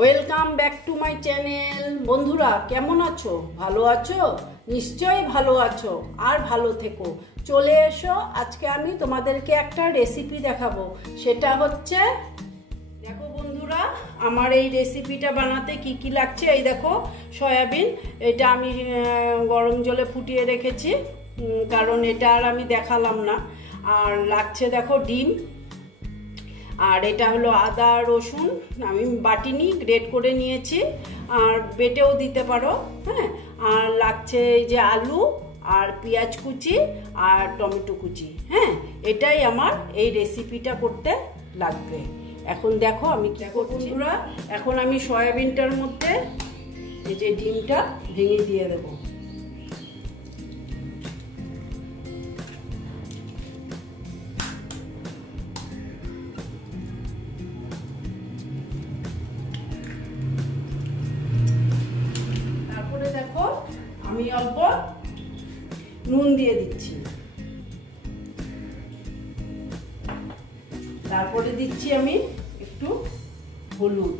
Welcome back to my channel. বন্ধুরা কেমন আছো? ভালো আছো? নিশ্চয়ই ভালো আছো, আর ভালো থেকো। চলে এসো, আজকে আমি তোমাদেরকে একটা রেসিপি দেখাবো। সেটা হচ্ছে, দেখো বন্ধুরা, আমার এই রেসিপিটা বানাতে কি কি লাগছে। এই দেখো সয়াবিন, এটা আমি গরম জলে ফুটিয়ে রেখেছি, কারণ এটা আর আমি দেখালাম না। আর লাগছে দেখো ডিম, আর এটা হলো আদা রসুন, আমি বাটিনি, গ্রেট করে নিয়েছি, আর বেটেও দিতে পারো। হ্যাঁ, আর লাগছে এই যে আলু আর পেঁয়াজ কুচি আর টমেটো কুচি। হ্যাঁ, এটাই আমার এই রেসিপিটা করতে লাগবে। এখন দেখো আমি কি করছি। এখন আমি সয়াবিনটার মধ্যে এই যে ডিমটা ভেঙে দিয়ে দেবো। দেখো আমি অল্প নুন দিয়ে দিচ্ছি, তারপরে দিচ্ছি আমি একটু হলুদ,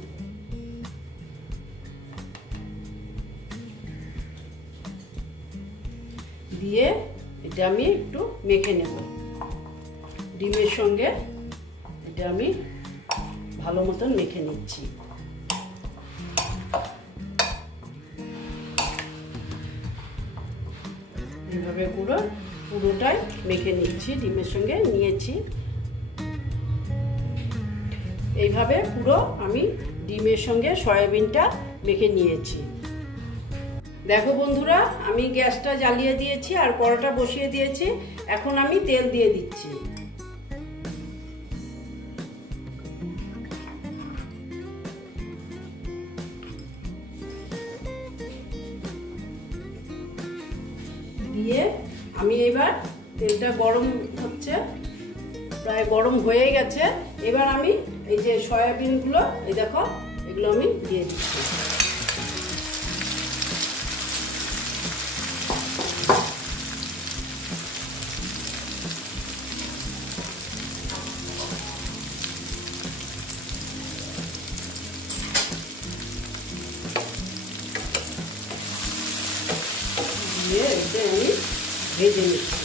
দিয়ে এটা আমি একটু মেখে নেব ডিমের সঙ্গে। এটা আমি ভালো মতন মেখে নিচ্ছি। এইভাবে পুরোটাই মেখে নিচ্ছি, ডিমের সঙ্গে নিয়েছি। এইভাবে পুরো আমি ডিমের সঙ্গে সয়াবিনটা মেখে নিয়েছি। দেখো বন্ধুরা, আমি গ্যাসটা জ্বালিয়ে দিয়েছি আর কড়াটা বসিয়ে দিয়েছি। এখন আমি তেল দিয়ে দিচ্ছি। দিয়ে আমি এবার, তেলটা গরম হচ্ছে, প্রায় গরম হয়ে গেছে। এবার আমি এই যে সয়াবিনগুলো, এই দেখো এগুলো আমি দিয়ে দিচ্ছি। দিয়ে এটা আমি ভেজে নিচ্ছি।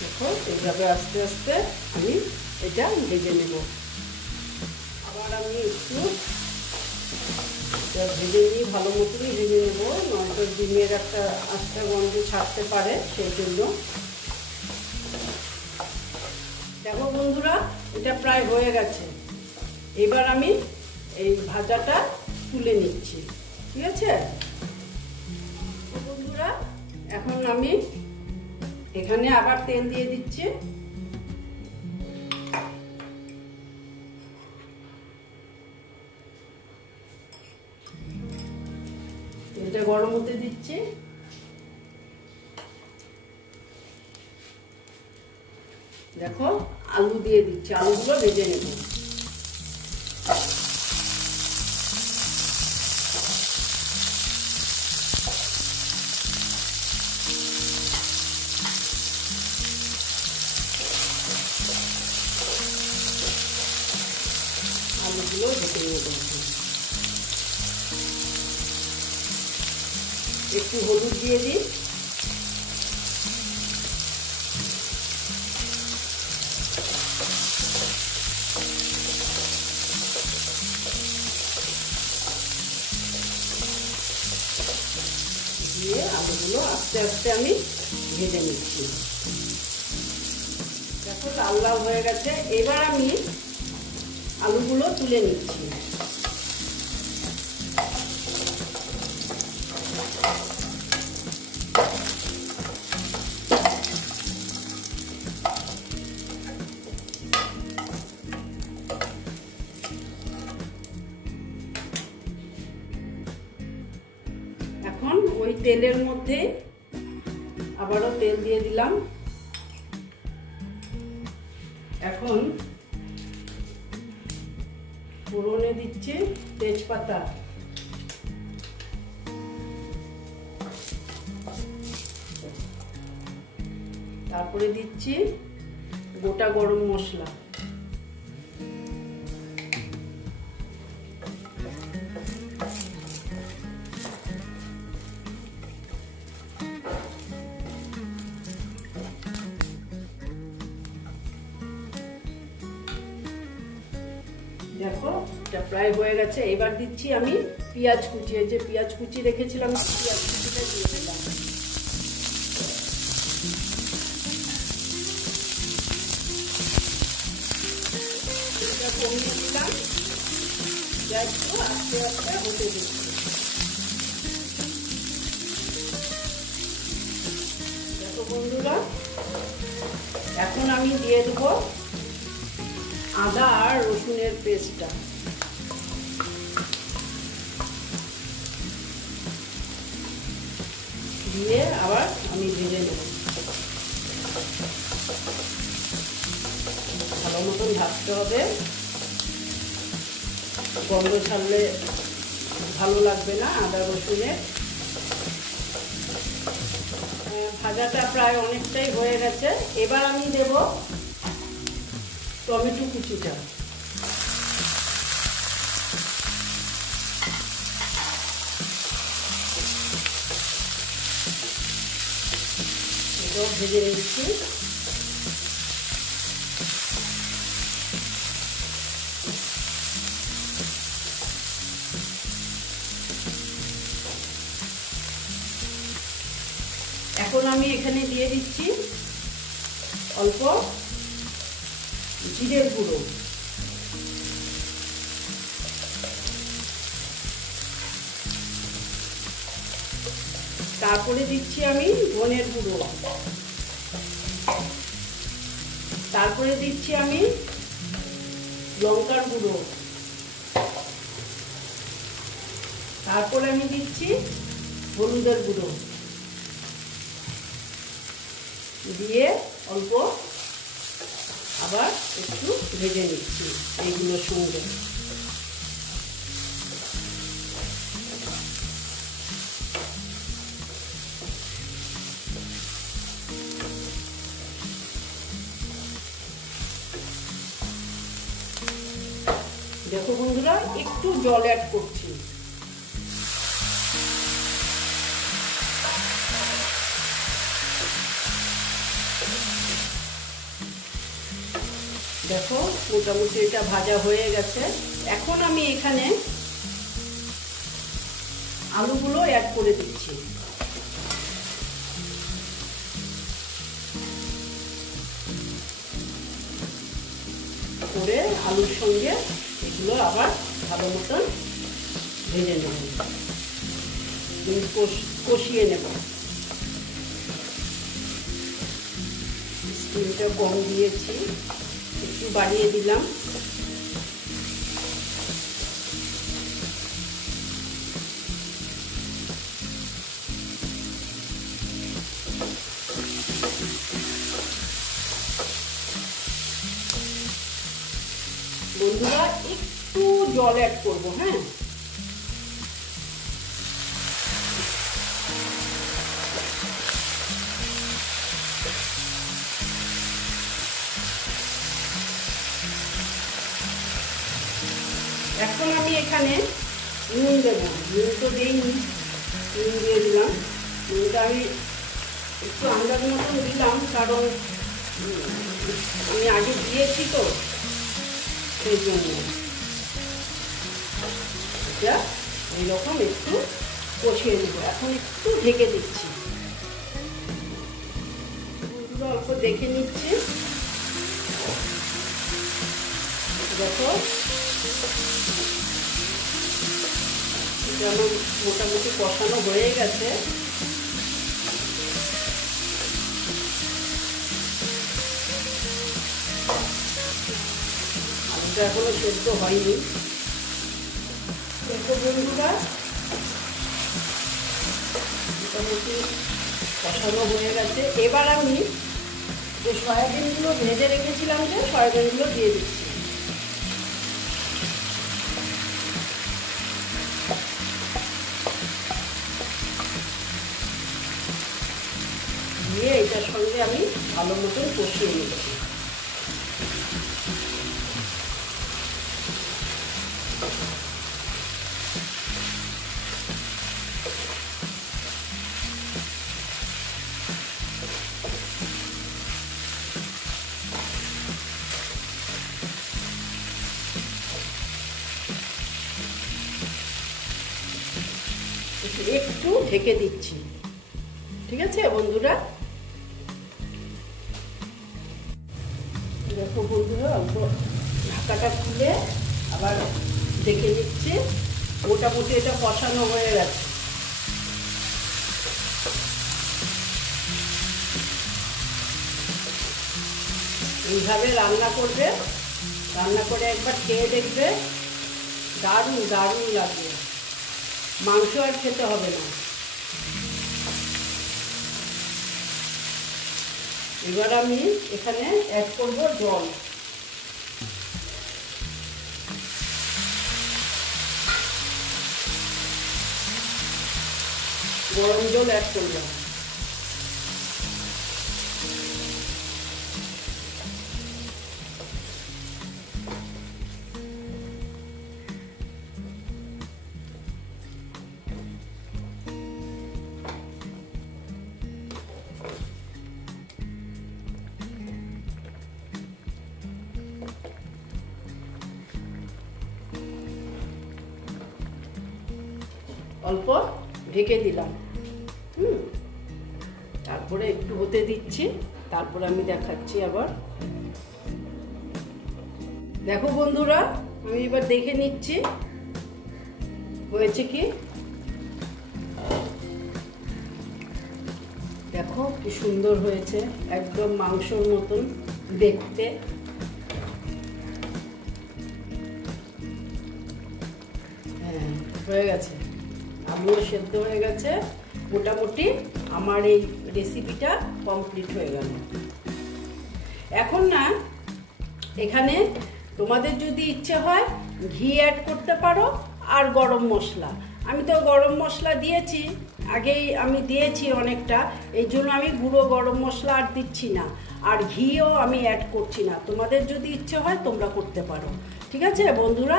দেখো এইভাবে আস্তে আস্তে আমি এটা ভেজে নেব। আবার আমি একটু ভেজে নিই, ভালো মতনই ভেজে নেব, নয়তো ডিমের একটা আস্থা গন্ধ ছাড়তে পারে, সেই জন্য। দেখো বন্ধুরা, এটা প্রায় হয়ে গেছে। এবার আমি এই ভাজাটা তুলে নিচ্ছি, ঠিক আছে বন্ধুরা। এখন আমি এখানে আবার তেল দিয়ে দিচ্ছি। তেলটা গরম হতে দিচ্ছি। দেখো আলু দিয়ে দিচ্ছি, আলুগুলো ভেজে নেব। আলুগুলো ভেজে নেব। একটু হলুদ দিয়ে দিই, দিয়ে আলুগুলো আস্তে আস্তে আমি ভেজে নিচ্ছি। দেখো লাল লাল হয়ে গেছে। এবার আমি আলুগুলো তুলে নিচ্ছি। এখন ওই তেলের মধ্যে আবারও তেল দিয়ে দিলাম। এখন ফোড়নে দিচ্ছি তেজপাতা, তারপরে দিচ্ছি গোটা গরম মশলা, দেখো এটা প্রায় হয়ে গেছে। এবার দিচ্ছি আমি পেঁয়াজ কুচি, এই যে পেঁয়াজ কুচি রেখেছিলাম পেঁয়াজ কুচিটা দিয়ে দিলাম। এটা কমিয়ে দিলাম, একটু আস্তে আস্তে হতে দিচ্ছি। দেখো বন্ধুরা, এখন আমি দিয়ে দেবো আদা আর রসুনের পেস্টটা। দিয়ে আবার আমি ভেজে নেব, ভালো মতন ভাজতে হবে, গন্ধ ছাড়লে ভালো লাগবে না আদা রসুনের। ভাজাটা প্রায় অনেকটাই হয়ে গেছে। এবার আমি দেব টমেটো কুচিটা, এটাও ভেজে নিচ্ছি। এখন আমি এখানে দিয়ে দিচ্ছি অল্প জিরের গুঁড়ো, তারপরে দিচ্ছি আমি ধনের গুঁড়ো, তারপরে দিচ্ছি আমি লঙ্কার গুঁড়ো, তারপরে আমি দিচ্ছি হলুদের গুঁড়ো, দিয়ে অল্প আবার একটু ভেজে নিচ্ছি এইগুলোর সঙ্গে। দেখো বন্ধুরা, একটু জল অ্যাড করছি। দেখো মোটামুটি এটা ভাজা হয়ে গেছে। এখন আমি এখানে আলুগুলো অ্যাড করে দিচ্ছি। করে আলুর সঙ্গে এগুলো আবার ভালো মতন ভেজে নেব, কষিয়ে নেব। স্টিমটা কম দিয়েছি, একটু বাড়িয়ে দিলাম। বন্ধুরা, একটু জল অ্যাড করবো, হ্যাঁ। এখন আমি এখানে নুন দেবো, নুন তো দিইনি, নুন দিয়ে দিলাম। নুনটা আমি একটু আন্দাজ মতন দিলাম, কারণ আমি আগে দিয়েছি তো, সেই জন্য এটা এইরকম একটু কষিয়ে নেব। এখন একটু ঢেকে দিচ্ছি, অল্প দেখে নিচ্ছি। দেখো এটা আমার মোটামুটি কষানো হয়ে গেছে। আলুটা এখনো সেদ্ধ হয়নি। দেখো বন্ধুরা, মোটামুটি কষানো হয়ে গেছে। এবার আমি যে সয়াবিনগুলো ভেজে রেখেছিলাম, যে সয়াবিনগুলো দিয়ে দিচ্ছি। দিয়ে এটার সঙ্গে আমি ভালো মতন কষিয়ে নিচ্ছি। একটু ঢেকে দিচ্ছি, ঠিক আছে বন্ধুরা। দেখো বন্ধুরা, অল্প ঢাকাটা খুলে আবার দেখে নিচ্ছি। মোটামুটি এটা কষানো হয়ে গেছে। এইভাবে রান্না করবে, রান্না করে একবার খেয়ে দেখবে, দারুণ দারুণ লাগবে। মাংস আর খেতে হবে না। এবার আমি এখানে অ্যাড করব জল। গরম জল অ্যাড করব। অল্প ঢেকে দিলাম। তারপরে একটু হতে দিচ্ছি, তারপরে আমি দেখাচ্ছি আবার। দেখো বন্ধুরা, আমি এবার দেখে নিচ্ছি হয়েছে কি। দেখো কি সুন্দর হয়েছে, একদম মাংসর মতন দেখতে। হ্যাঁ, হয়ে গেছে, আলুও সেদ্ধ হয়ে গেছে। মোটামুটি আমার এই রেসিপিটা কমপ্লিট হয়ে গেল। এখন না এখানে তোমাদের যদি ইচ্ছে হয় ঘি অ্যাড করতে পারো, আর গরম মশলা। আমি তো গরম মশলা দিয়েছি, আগেই আমি দিয়েছি অনেকটা, এই জন্য আমি গুঁড়ো গরম মশলা আর দিচ্ছি না, আর ঘিও আমি অ্যাড করছি না। তোমাদের যদি ইচ্ছে হয় তোমরা করতে পারো, ঠিক আছে বন্ধুরা।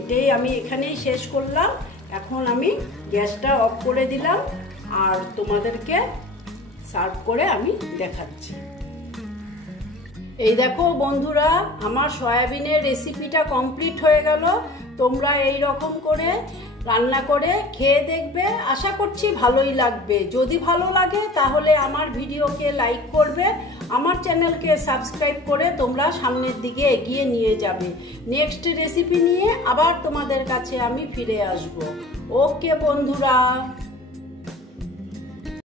এটাই আমি এখানেই শেষ করলাম। এখন আমি গ্যাসটা অফ করে দিলাম, আর তোমাদেরকে সার্ভ করে আমি দেখাচ্ছি। এই দেখো বন্ধুরা, আমার সয়াবিনের রেসিপিটা কমপ্লিট হয়ে গেল। তোমরা এই রকম করে রান্না করে খেয়ে দেখবে, আশা করছি ভালোই লাগবে। যদি ভালো লাগে তাহলে আমার ভিডিওকে লাইক করবে, আমার চ্যানেলকে সাবস্ক্রাইব করে তোমরা সামনের দিকে এগিয়ে নিয়ে যাবে। নেক্সট রেসিপি নিয়ে আবার তোমাদের কাছে আমি ফিরে আসব। ওকে বন্ধুরা।